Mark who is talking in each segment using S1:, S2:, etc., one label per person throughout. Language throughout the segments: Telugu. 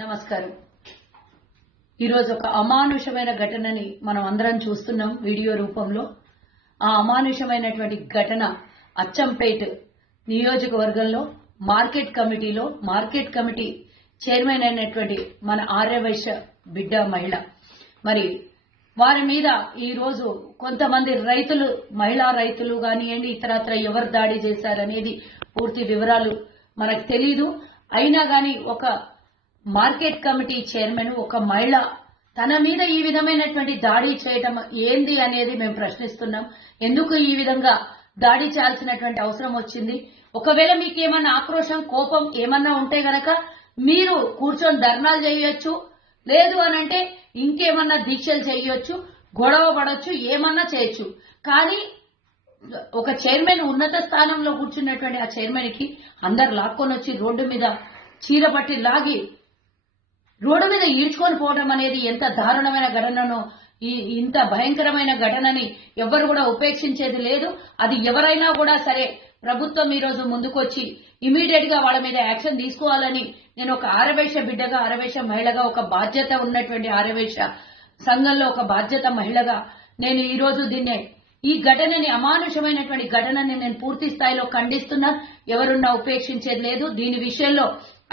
S1: నమస్కారం. ఈరోజు ఒక అమానుషమైన ఘటనని మనం అందరం చూస్తున్నాం వీడియో రూపంలో. ఆ అమానుషమైనటువంటి ఘటన అచ్చంపేట్ నియోజకవర్గంలో మార్కెట్ కమిటీలో మార్కెట్ కమిటీ చైర్మన్ అయినటువంటి మన ఆర్యవైశ్య బిడ్డ మహిళ. మరి వారి మీద ఈ రోజు కొంతమంది రైతులు మహిళా రైతులు కానివ్వండి ఇతరత్ర ఎవరు దాడి చేశారనేది పూర్తి వివరాలు మనకు తెలీదు. అయినా గాని ఒక మార్కెట్ కమిటీ చైర్మన్ ఒక మహిళ తన మీద ఈ విధమైనటువంటి దాడి చేయటం ఏంది అనేది మేము ప్రశ్నిస్తున్నాం. ఎందుకు ఈ విధంగా దాడి చేయాల్సినటువంటి అవసరం వచ్చింది? ఒకవేళ మీకు ఏమన్నా ఆక్రోశం కోపం ఏమన్నా ఉంటే గనక మీరు కూర్చొని ధర్నాలు చేయొచ్చు. లేదు అని అంటే ఇంకేమన్నా దీక్షలు చేయొచ్చు గొడవ పడవచ్చు ఏమన్నా చేయొచ్చు. కానీ ఒక చైర్మన్ ఉన్నత స్థానంలో కూర్చున్నటువంటి ఆ చైర్మన్కి అందరు లాక్కొని వచ్చి రోడ్డు మీద చీర పట్టి లాగి రోడ్డు మీద ఈడ్చుకొని పోవడం అనేది ఎంత దారుణమైన ఘటనను ఈ ఇంత భయంకరమైన ఘటనని ఎవరు కూడా ఉపేక్షించేది లేదు. అది ఎవరైనా కూడా సరే ప్రభుత్వం ఈ రోజు ముందుకొచ్చి ఇమీడియట్గా వాళ్ళ మీద యాక్షన్ తీసుకోవాలని నేను ఒక ఆరవేశ బిడ్డగా ఆరవేశ మహిళగా ఒక బాధ్యత ఉన్నటువంటి ఆరవేశ సంఘంలో ఒక బాధ్యత మహిళగా నేను ఈరోజు దీన్ని ఈ ఘటనని అమానుషమైనటువంటి ఘటనని నేను పూర్తి స్థాయిలో ఖండిస్తున్నా. ఎవరున్నా ఉపేక్షించేది లేదు. దీని విషయంలో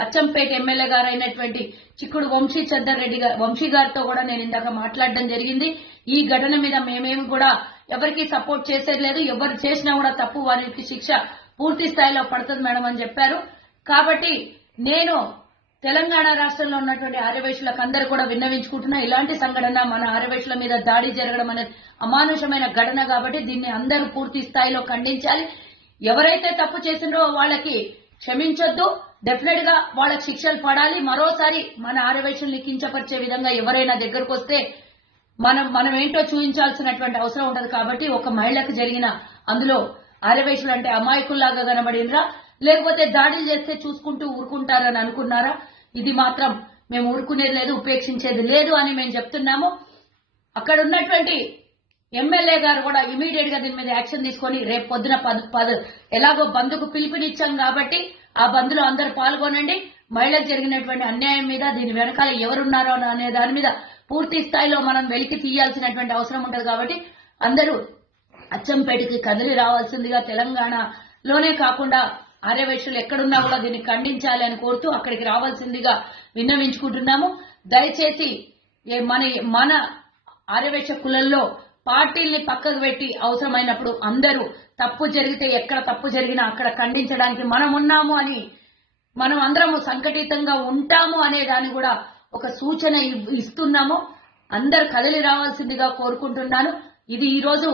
S1: అచ్చంపేట ఎమ్మెల్యే గారు అయినటువంటి చిక్కుడు వంశీ చందర్ రెడ్డి గారు వంశీ గారితో కూడా నేను ఇందాక మాట్లాడడం జరిగింది. ఈ ఘటన మీద మేమేమి కూడా ఎవరికి సపోర్ట్ చేసేది లేదు. ఎవరు చేసినా కూడా తప్పు వారికి శిక్ష పూర్తి స్థాయిలో పడుతుంది మేడం అని చెప్పారు. కాబట్టి నేను తెలంగాణ రాష్ట్రంలో ఉన్నటువంటి ఆర్యవేశులకు అందరూ కూడా విన్నవించుకుంటున్నా ఇలాంటి సంఘటన మన ఆర్యవేశుల మీద దాడి జరగడం అనేది అమానుషమైన ఘటన కాబట్టి దీన్ని అందరూ పూర్తి స్థాయిలో ఖండించాలి. ఎవరైతే తప్పు చేసిందో వాళ్ళకి క్షమించొద్దు. డెఫినెట్గా వాళ్ళకి శిక్షలు పడాలి. మరోసారి మన ఆర్యవేశుల్ని కించపరిచే విధంగా ఎవరైనా దగ్గరకు వస్తే మనం మనం ఏంటో చూపించాల్సినటువంటి అవసరం ఉంటది కాబట్టి ఒక మహిళకు జరిగిన అందులో ఆర్యవేశులు అంటే అమాయకుల్లాగా కనబడినరా లేకపోతే దాడులు చేస్తే చూసుకుంటూ ఊరుకుంటారని అనుకున్నారా? ఇది మాత్రం మేము ఊరుకునేది లేదు ఉపేక్షించేది లేదు అని మేము చెప్తున్నాము. అక్కడ ఉన్నటువంటి ఎమ్మెల్యే గారు కూడా ఇమీడియట్గా దీని మీద యాక్షన్ తీసుకొని రేపు పొద్దున పది పది ఎలాగో బంద్కు పిలుపునిచ్చాం కాబట్టి ఆ బంద్లో అందరు పాల్గొనండి. మహిళకు జరిగినటువంటి అన్యాయం మీద దీని వెనకాల ఎవరున్నారో అనే దాని మీద పూర్తి స్థాయిలో మనం వెలికి తీయాల్సినటువంటి అవసరం ఉంటుంది కాబట్టి అందరూ అచ్చంపేటకి కదిలి రావాల్సిందిగా తెలంగాణలోనే కాకుండా ఆర్యవైశ్యులు ఎక్కడున్నా కూడా దీన్ని ఖండించాలి అని కోరుతూ అక్కడికి రావాల్సిందిగా విన్నవించుకుంటున్నాము. దయచేసి ఏ మన మన ఆర్యవైశ్య కులంలో పార్టీల్ని పక్కకు పెట్టి అవసరమైనప్పుడు అందరూ తప్పు జరిగితే ఎక్కడ తప్పు జరిగినా అక్కడ ఖండించడానికి మనం ఉన్నాము అని మనం అందరము సంఘటితంగా ఉంటాము అనే దాన్ని కూడా ఒక సూచన ఇస్తున్నాము. అందరు కదిలి రావాల్సిందిగా కోరుకుంటున్నాను. ఇది ఈ రోజు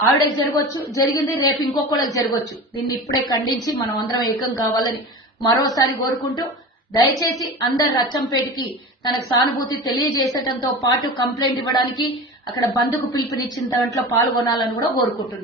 S1: ఆవిడకి జరగవచ్చు జరిగింది రేపు ఇంకొకళ్ళకి జరగవచ్చు దీన్ని ఇప్పుడే ఖండించి మనం అందరం ఏకం కావాలని మరోసారి కోరుకుంటూ దయచేసి అందరు రచ్చంపేటకి తనకు సానుభూతి తెలియజేసటంతో పాటు కంప్లైంట్ ఇవ్వడానికి అక్కడ బంద్కు పిలుపునిచ్చిన దాంట్లో పాల్గొనాలని కూడా కోరుకుంటున్నాను.